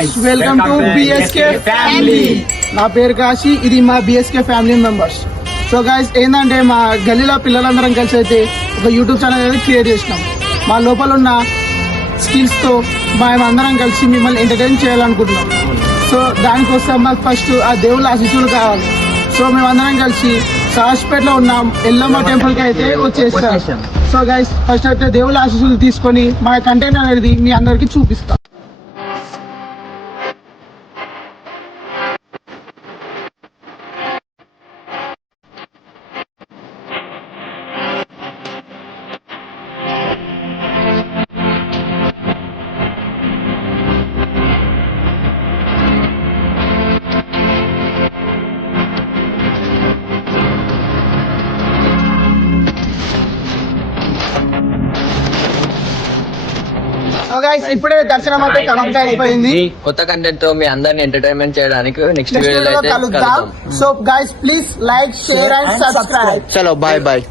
Guys welcome to BSK family. నా పేరు కాశీ, ఇది మా BSK family members. So guys ఏంటంటే మా గల్లీలో పిల్లలందరం కలిసి అయితే ఒక యూట్యూబ్ ఛానల్ అనేది క్రియేట్ చేసినాం. మా లోపల ఉన్న స్కిల్స్ తో మేమందరం కలిసి మిమ్మల్ని ఎంటర్టైన్ చేయాలనుకుంటున్నాం. సో దానికోసం మాకు ఫస్ట్ ఆ దేవుళ్ళ ఆశీస్సులు కావాలి. సో మేమందరం కలిసి సాహస్పేటలో ఉన్న ఎల్లమ్మ టెంపుల్ కి అయితే వచ్చేస్తాం. సో గైస్ ఫస్ట్ అయితే దేవుళ్ళ ఆశీస్సులు తీసుకొని మా కంటెంట్ అనేది మీ అందరికి చూపిస్తాం. ఇప్పుడే దర్శనం అయితే కంప్లీట్ అయిపోయింది. కొత్త కంటెంట్ తో మీ అందరిని ఎంటర్టైన్మెంట్ చేయడానికి నెక్స్ట్ వీడియోలో అయితే కలుద్దాం. So guys please like, share and subscribe. చలో బాయ్ బాయ్.